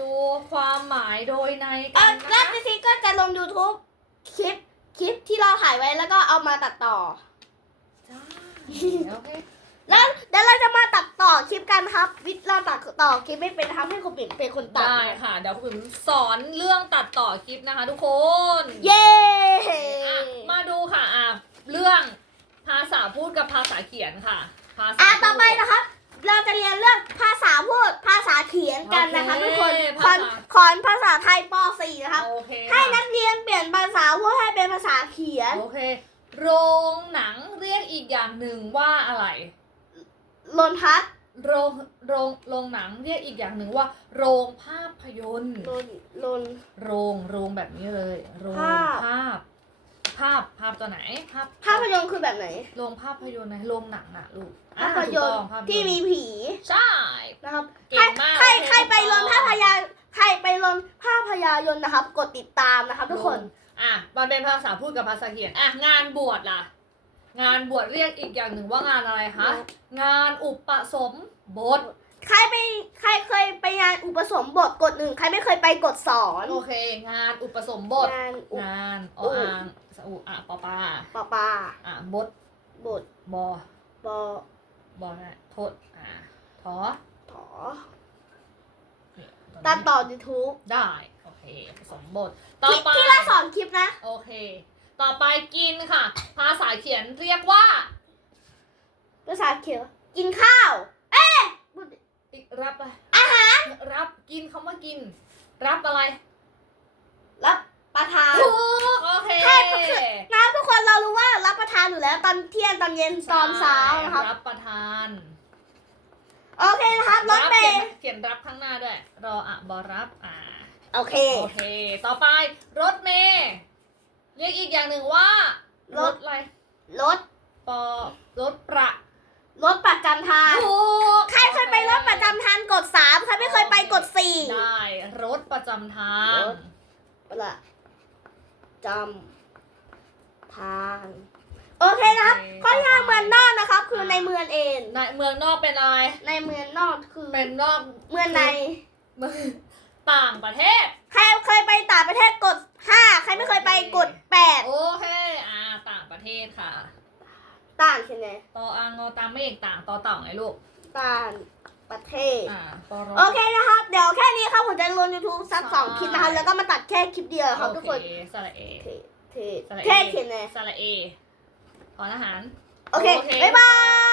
ดูความหมายโดยในเอกัอนแล้นะวคะพี่ซีก็จะลง YouTube คลิปคลิปที่เราถ่ายไว้แล้วก็เอามาตัดต่อ จ้าโอเค แล้วเดี๋ยวเราจะมาตัดต่อคลิปกันครับ วิทย์เราตัดต่อคลิปไม่เป็นนะครับให้คุณปิ่นเป็นคนตัด ได้ค่ะ เดี๋ยวคุณปิ่มสอนเรื่องตัดต่อคลิปนะคะทุกคนเย้อะมาดูค่ะอะเรื่องภาษาพูดกับภาษาเขียนค่ะ ภาษาอะพูดต่อไปนะครับ เราจะเรียนเรื่องภาษาพูดภาษาเขียนกันนะคะโอเคทุกคนภาคอนษาคอนภาษาไทยป .4 นะครับ โอเคให้ค่ะนักเรียนเปลี่ยนภาษาพูดให้เป็นภาษาเขียน โอเค โรงหนังเรียกอีกอย่างหนึ่งว่าอะไรลนทัศน์โรงโรงโรงหนังเรียกอีกอย่างหนึ่งว่า โรงภาพยนตร์ลนลนโรงโรงแบบนี้เลย โรงภาพภาพภาพภาพตัวไหนภาพภาพยนตร์คือแบบไหนโรงภาพยนตร์นะโรงหนังอะลูกอะภาพยนตถูกร์ต้องภาพยนตร์ที่มีผีใช่ นะครับเก่งมาก ใครโอเคใครไปถูกลต้องนภาพยาใครไปลนภาพยายนต์นะครับ กดติดตามนะครับ ทุกคนอะมันเป็นภาษาพูดกับภาษาเขียนอะงานบวชล่ะ งานบวชเรียกอีกอย่างหนึ่งว่างานอะไรคะงานอุปสมบท ใครไปใครเคยไปงานอุปสมบทกดหนึ่งใครไม่เคยไปกดสอนโอเค งานอุปสมบท งานอุ งานออุ อ่างสอุอะปอปาปาปาอะบทบทบอบอบอนะโทษอะทอถอนี่วนี้ตัดต่อ YouTube ได้โอเคผสมบทต่อที่ไปที่เราสอนคลิปนะ โอเค ต่อไปกินค่ะ ภาษาเขียนเรียกว่า ภาษาเขียวกินข้าวเอ๊ะพูดดิอีก รับอะไรอาหารรับกินคำว่ากิน รับอะไร รับประทานถูกโอเคใช่ก็คือนะครับทุกคนเรารู้ว่ารับประทานอยู่แล้ว ตอนเที่ยงตอนเย็นตอนเช้านะครับรับประทาน โอเคนะครับรถเมเขียนย์เขียนรับข้างหน้าด้วย รออะบอรับอ่าโอเคโอเค ต่อไปรถเมย์เรียกอีกอย่างหนึ่งว่ารรถถอะไรรถปอรถประรถประจำทางถูก ดสามใครไม่เคยไปกดสี่ได้รถประจำทางรถประจำทางโอเคนะครับข้อย่างเมืองนอกนะครับ คือในเมืองเองในเมืองนอกเป็นอะไร ในเมืองนอกคือเป็นนอกเมืองในเมืองต่างประเทศ ใครเคยไปต่างประเทศกดห้าใครไม่เคยไปกดแปดโอเคอ่าต่างประเทศค่ะ ต่างใช่ไหมตออางอตามไม่เอกต่างต่อเต่าไงลูก ต่าง ประเทศ อ่าปอรโอเคนะครับ เดี๋ยวแค่นี้ครับผมจะลง YouTube สักสองคลิปนะครับแล้วก็มาตัดแค่คลิปเดียวครับทุกคนโอเคสระเอเทเทสระเทเอเขียนไงสระเอขออาหาร โอเค โอเค บ๊ายบาย